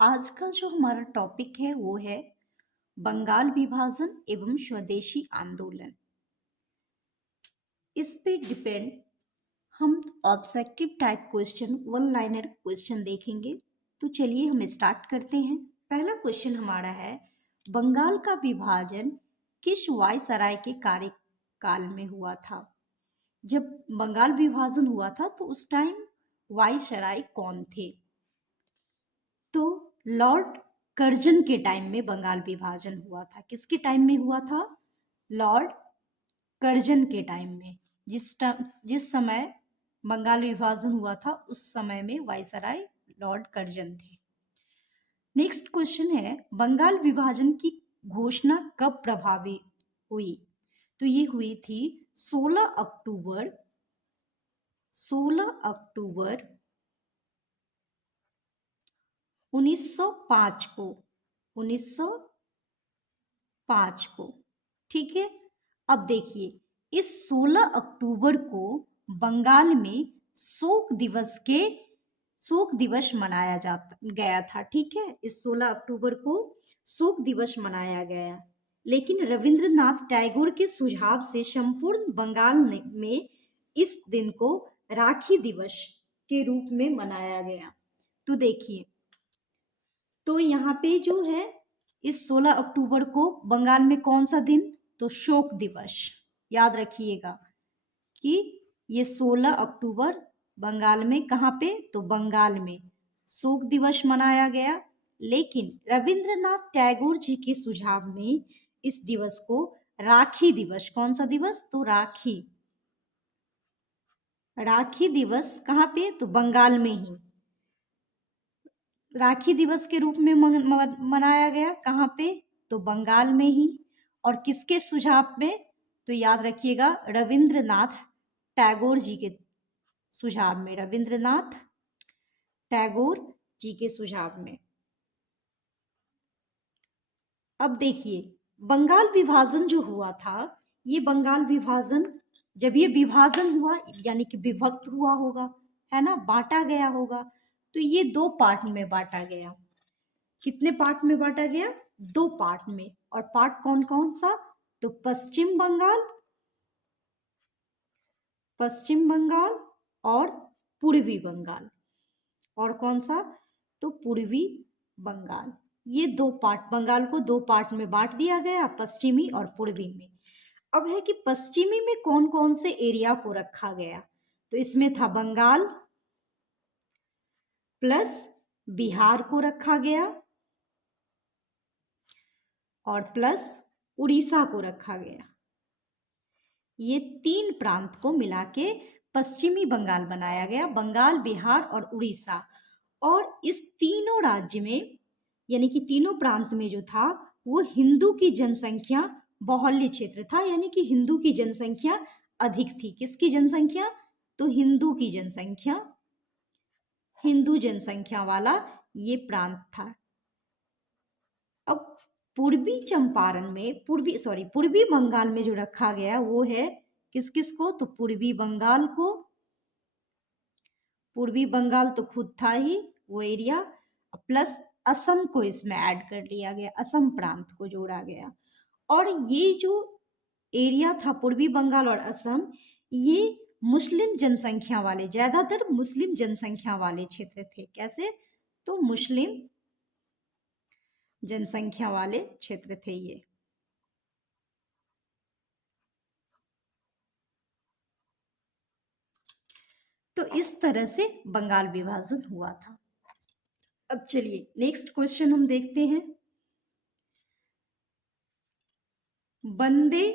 आज का जो हमारा टॉपिक है वो है बंगाल विभाजन एवं स्वदेशी आंदोलन। इस पे डिपेंड हम objective type question, one liner question देखेंगे। तो चलिए हम स्टार्ट करते हैं। पहला क्वेश्चन हमारा है, बंगाल का विभाजन किस वायसराय के कार्यकाल में हुआ था? जब बंगाल विभाजन हुआ था तो उस टाइम वायसराय कौन थे? तो लॉर्ड कर्जन के टाइम में बंगाल विभाजन हुआ था। किसके टाइम में हुआ था? लॉर्ड कर्जन के टाइम में। जिस समय बंगाल विभाजन हुआ था उस समय में वायसराय लॉर्ड कर्जन थे। नेक्स्ट क्वेश्चन है, बंगाल विभाजन की घोषणा कब प्रभावी हुई? तो ये हुई थी 16 अक्टूबर 1905 को 1905 को। ठीक है, अब देखिए इस 16 अक्टूबर को बंगाल में शोक दिवस मनाया गया था। ठीक है, इस 16 अक्टूबर को शोक दिवस मनाया गया, लेकिन रविंद्रनाथ टैगोर के सुझाव से संपूर्ण बंगाल में इस दिन को राखी दिवस के रूप में मनाया गया। तो देखिए, तो यहाँ पे जो है इस 16 अक्टूबर को बंगाल में कौन सा दिन? तो शोक दिवस। याद रखिएगा कि ये 16 अक्टूबर बंगाल में कहाँ पे? तो बंगाल में शोक दिवस मनाया गया, लेकिन रविंद्रनाथ टैगोर जी के सुझाव में इस दिवस को राखी दिवस, कौन सा दिवस? तो राखी दिवस कहाँ पे? तो बंगाल में ही राखी दिवस के रूप में मनाया गया। कहाँ पे? तो बंगाल में ही। और किसके सुझाव में? तो याद रखिएगा रविंद्रनाथ टैगोर जी के सुझाव में, रविंद्रनाथ टैगोर जी के सुझाव में। अब देखिए, बंगाल विभाजन जो हुआ था, ये बंगाल विभाजन, जब ये विभाजन हुआ यानी कि विभक्त हुआ होगा, है ना, बांटा गया होगा, तो ये दो पार्ट में बांटा गया। कितने पार्ट में बांटा गया? दो पार्ट में। और पार्ट कौन कौन सा? तो पश्चिम बंगाल और पूर्वी बंगाल। और कौन सा? तो पूर्वी बंगाल। ये दो पार्ट, बंगाल को दो पार्ट में बांट दिया गया, पश्चिमी और पूर्वी में। अब है कि पश्चिमी में कौन कौन से एरिया को रखा गया? तो इसमें था बंगाल प्लस बिहार को रखा गया और प्लस उड़ीसा को रखा गया। ये तीन प्रांत को मिला के पश्चिमी बंगाल बनाया गया, बंगाल, बिहार और उड़ीसा। और इस तीनों राज्य में यानी कि तीनों प्रांत में जो था वो हिंदू की जनसंख्या बाहुल्य क्षेत्र था, यानी कि हिंदू की जनसंख्या अधिक थी। किसकी जनसंख्या? तो हिंदू की जनसंख्या, हिंदू जनसंख्या वाला ये प्रांत था। अब पूर्वी चंपारण में पूर्वी बंगाल में जो रखा गया वो है किस किस को? तो पूर्वी बंगाल को। पूर्वी बंगाल तो खुद था ही वो एरिया, प्लस असम को इसमें ऐड कर लिया गया, असम प्रांत को जोड़ा गया। और ये जो एरिया था पूर्वी बंगाल और असम, ये मुस्लिम जनसंख्या वाले, ज्यादातर मुस्लिम जनसंख्या वाले क्षेत्र थे। कैसे? तो मुस्लिम जनसंख्या वाले क्षेत्र थे ये। तो इस तरह से बंगाल विभाजन हुआ था। अब चलिए नेक्स्ट क्वेश्चन हम देखते हैं। वंदे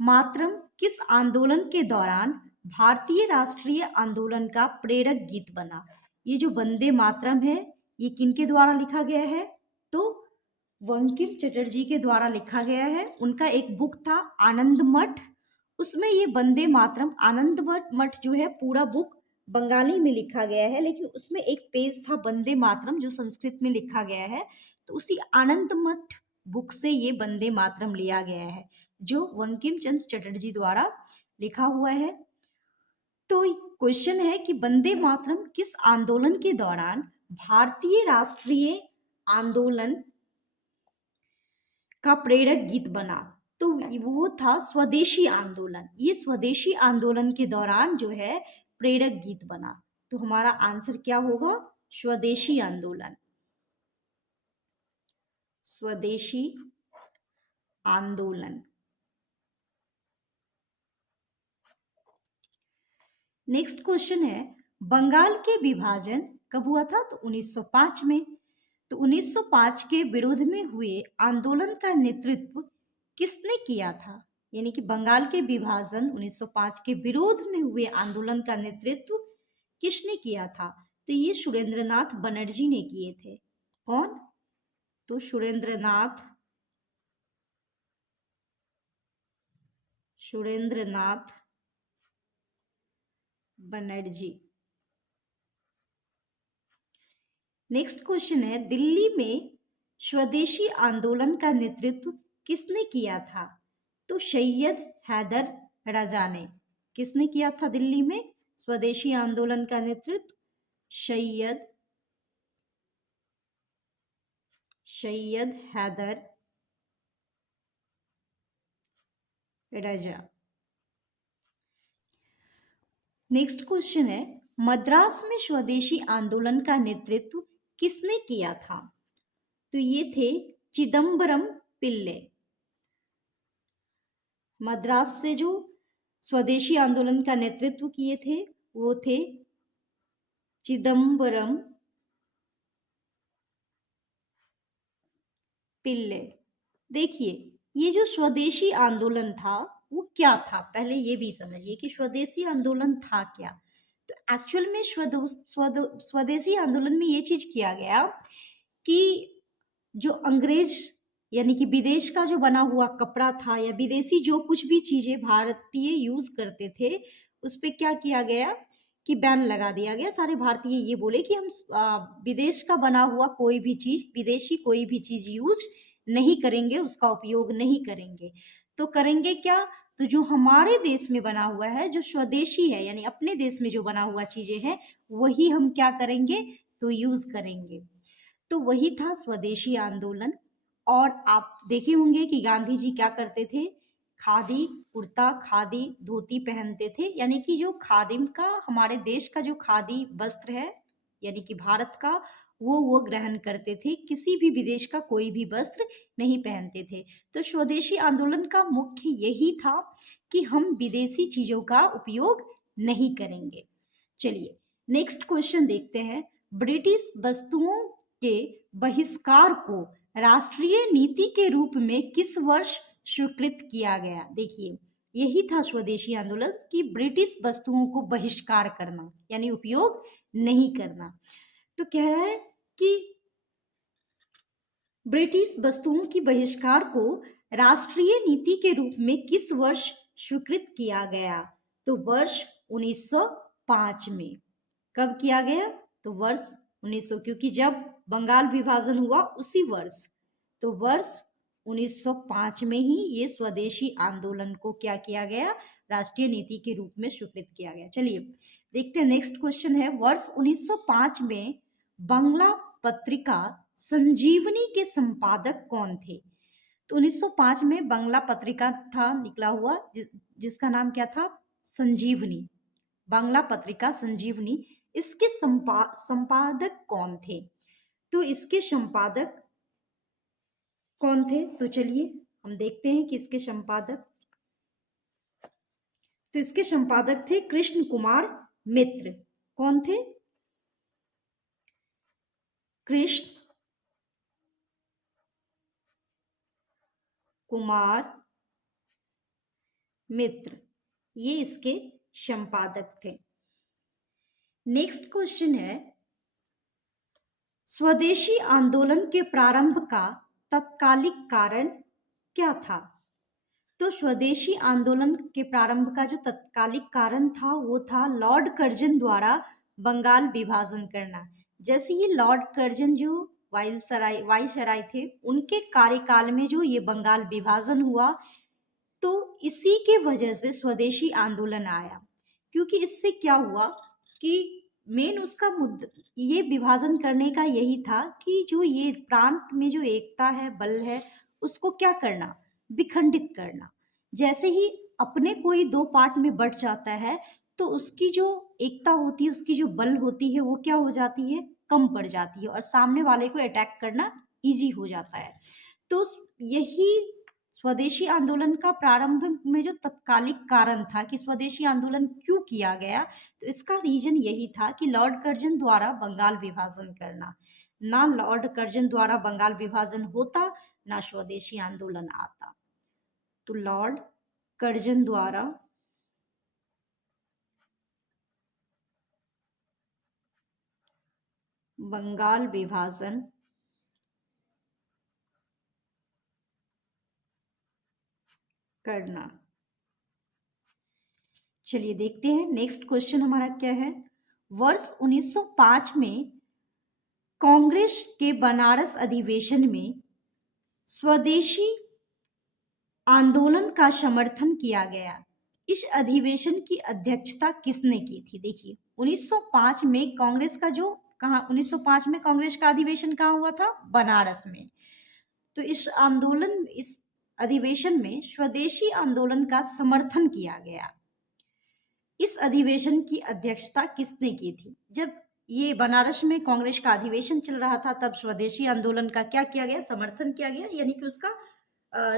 मातरम किस आंदोलन के दौरान भारतीय राष्ट्रीय आंदोलन का प्रेरक गीत बना? ये जो वंदे मातरम है ये किनके द्वारा लिखा गया है? तो बंकिम चटर्जी के द्वारा लिखा गया है। उनका एक बुक था आनंद मठ, उसमें ये वंदे मातरम, आनंद मठ जो है पूरा बुक बंगाली में लिखा गया है, लेकिन उसमें एक पेज था वंदे मातरम जो संस्कृत में लिखा गया है। तो उसी आनंद मठ बुक से ये वंदे मातरम लिया गया है जो बंकिम चंद्र चटर्जी द्वारा लिखा हुआ है। तो क्वेश्चन है कि वंदे मातरम किस आंदोलन के दौरान भारतीय राष्ट्रीय आंदोलन का प्रेरक गीत बना? तो वो था स्वदेशी आंदोलन। ये स्वदेशी आंदोलन के दौरान जो है प्रेरक गीत बना। तो हमारा आंसर क्या होगा? स्वदेशी आंदोलन। स्वदेशी आंदोलन। नेक्स्ट क्वेश्चन है, बंगाल के विभाजन कब हुआ था? तो 1905 में। तो 1905 के विरोध में हुए आंदोलन का नेतृत्व किसने किया था? यानी कि बंगाल के विभाजन 1905 के विरोध में हुए आंदोलन का नेतृत्व किसने किया था? तो ये सुरेंद्रनाथ बनर्जी ने किए थे। कौन? तो सुरेंद्रनाथ बनर्जी। नेक्स्ट क्वेश्चन है, दिल्ली में स्वदेशी आंदोलन का नेतृत्व किसने किया था? तो सैयद हैदर राजा ने। किसने किया था दिल्ली में स्वदेशी आंदोलन का नेतृत्व? सैयद हैदर राजा। नेक्स्ट क्वेश्चन है, मद्रास में स्वदेशी आंदोलन का नेतृत्व किसने किया था? तो ये थे चिदम्बरम पिल्ले। मद्रास से जो स्वदेशी आंदोलन का नेतृत्व किए थे वो थे चिदम्बरम पिल्ले। देखिए, ये जो स्वदेशी आंदोलन था वो क्या था, पहले ये भी समझिए कि स्वदेशी आंदोलन था क्या। तो एक्चुअल में स्वदेशी आंदोलन में ये चीज किया गया कि जो अंग्रेज यानी कि विदेश का जो बना हुआ कपड़ा था या विदेशी जो कुछ भी चीजें भारतीय यूज करते थे उस पर क्या किया गया कि बैन लगा दिया गया। सारे भारतीय ये बोले कि हम विदेश का बना हुआ कोई भी चीज, विदेशी कोई भी चीज यूज नहीं करेंगे, उसका उपयोग नहीं करेंगे। तो करेंगे क्या? तो जो हमारे देश में बना हुआ है, जो स्वदेशी है यानी अपने देश में जो बना हुआ चीजें हैं वही हम क्या करेंगे? तो यूज करेंगे। तो वही था स्वदेशी आंदोलन। और आप देखे होंगे कि गांधी जी क्या करते थे? खादी कुर्ता, खादी धोती पहनते थे। यानी कि जो खादिम का, हमारे देश का जो खादी वस्त्र है यानी कि भारत का, वो ग्रहण करते थे। किसी भी विदेश का कोई भी वस्त्र नहीं पहनते थे। तो स्वदेशी आंदोलन का मुख्य यही था कि हम विदेशी चीजों का उपयोग नहीं करेंगे। चलिए नेक्स्ट क्वेश्चन देखते हैं, ब्रिटिश वस्तुओं के बहिष्कार को राष्ट्रीय नीति के रूप में किस वर्ष स्वीकृत किया गया? देखिए, यही था स्वदेशी आंदोलन कि ब्रिटिश वस्तुओं को बहिष्कार करना यानी उपयोग नहीं करना। तो कह रहा है कि ब्रिटिश वस्तुओं की बहिष्कार को राष्ट्रीय नीति के रूप में किस वर्ष स्वीकृत किया गया? तो वर्ष 1905 में। कब किया गया? तो वर्ष 1900, क्योंकि जब बंगाल विभाजन हुआ उसी वर्ष, तो वर्ष 1905 में ही ये स्वदेशी आंदोलन को क्या किया गया? राष्ट्रीय नीति के रूप में स्वीकृत किया गया। चलिए देखते हैं नेक्स्ट क्वेश्चन है, वर्ष 1905 में बंगला पत्रिका संजीवनी के संपादक कौन थे? तो 1905 में बंगला पत्रिका था निकला हुआ जिसका नाम क्या था? संजीवनी। बांग्ला पत्रिका संजीवनी, इसके संपादक कौन थे? तो इसके संपादक कौन थे? तो चलिए हम देखते हैं कि इसके संपादक, तो इसके संपादक थे कृष्ण कुमार मित्र। कौन थे? कृष्ण कुमार मित्र, ये इसके संपादक थे। नेक्स्ट क्वेश्चन है, स्वदेशी आंदोलन के प्रारंभ का तत्कालिक कारण क्या था? तो स्वदेशी आंदोलन के प्रारंभ का जो तत्कालिक कारण था वो था लॉर्ड कर्जन द्वारा बंगाल विभाजन करना। जैसे ये लॉर्ड कर्जन जो वायसराय थे, उनके कार्यकाल में जो ये बंगाल विभाजन हुआ, तो इसी के वजह से स्वदेशी आंदोलन आया। क्योंकि इससे क्या हुआ कि मेन उसका मुद्दा ये विभाजन करने का यही था कि जो ये प्रांत में जो एकता है, बल है, उसको क्या करना, विखंडित करना। जैसे ही अपने कोई दो पार्ट में बट जाता है तो उसकी जो एकता होती है, उसकी जो बल होती है, वो क्या हो जाती है, कम पड़ जाती है और सामने वाले को अटैक करना इजी हो जाता है। तो यही स्वदेशी आंदोलन का प्रारंभ में जो तत्कालिक कारण था कि स्वदेशी आंदोलन क्यों किया गया, तो इसका रीजन यही था कि लॉर्ड कर्जन द्वारा बंगाल विभाजन करना। ना लॉर्ड कर्जन द्वारा बंगाल विभाजन होता, ना स्वदेशी आंदोलन आता। तो लॉर्ड कर्जन द्वारा बंगाल विभाजन करना। चलिए देखते हैं नेक्स्ट क्वेश्चन हमारा क्या है। वर्ष 1905 में कांग्रेस के बनारस अधिवेशन में स्वदेशी आंदोलन का समर्थन किया गया। इस अधिवेशन की अध्यक्षता किसने की थी? देखिए 1905 में कांग्रेस का जो कहा 1905 में कांग्रेस का अधिवेशन कहाँ हुआ था? बनारस में। तो इस अधिवेशन में स्वदेशी आंदोलन का समर्थन किया गया। इस अधिवेशन की अध्यक्षता किसने की थी? जब ये बनारस में कांग्रेस का अधिवेशन चल रहा था तब स्वदेशी आंदोलन का क्या किया गया? समर्थन किया गया, यानी कि उसका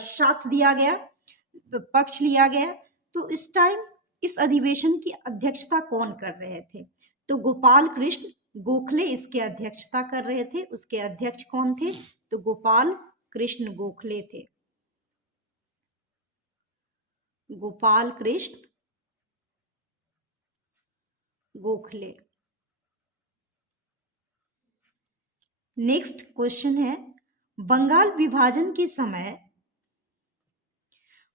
साथ दिया गया, पक्ष लिया गया। तो इस टाइम इस अधिवेशन की अध्यक्षता कौन कर रहे थे? तो गोपाल कृष्ण गोखले इसके अध्यक्षता कर रहे थे। उसके अध्यक्ष कौन थे? तो गोपाल कृष्ण गोखले थे। गोपाल कृष्ण गोखले। नेक्स्ट क्वेश्चन है, बंगाल विभाजन के समय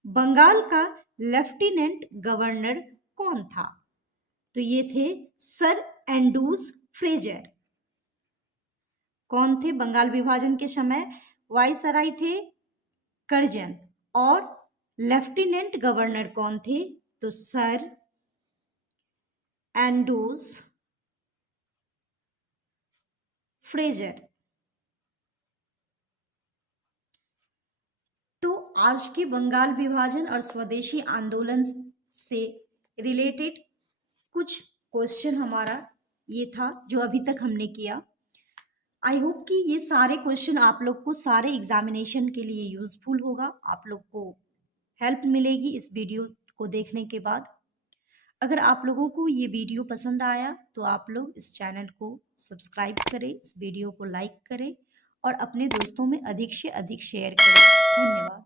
बंगाल का लेफ्टिनेंट गवर्नर कौन था? तो ये थे सर एंड्रूज फ्रेजर। कौन थे बंगाल विभाजन के समय? वायसराय थे कर्जन। और लेफ्टिनेंट गवर्नर कौन थे? तो सर एंड्रूज फ्रेजर। तो आज के बंगाल विभाजन और स्वदेशी आंदोलन से रिलेटेड कुछ क्वेश्चन हमारा ये था जो अभी तक हमने किया। आई होप कि ये सारे क्वेश्चन आप लोग को सारे एग्जामिनेशन के लिए यूजफुल होगा, आप लोग को हेल्प मिलेगी इस वीडियो को देखने के बाद। अगर आप लोगों को ये वीडियो पसंद आया तो आप लोग इस चैनल को सब्सक्राइब करें, इस वीडियो को लाइक करें और अपने दोस्तों में अधिक से अधिक शेयर करें। धन्यवाद।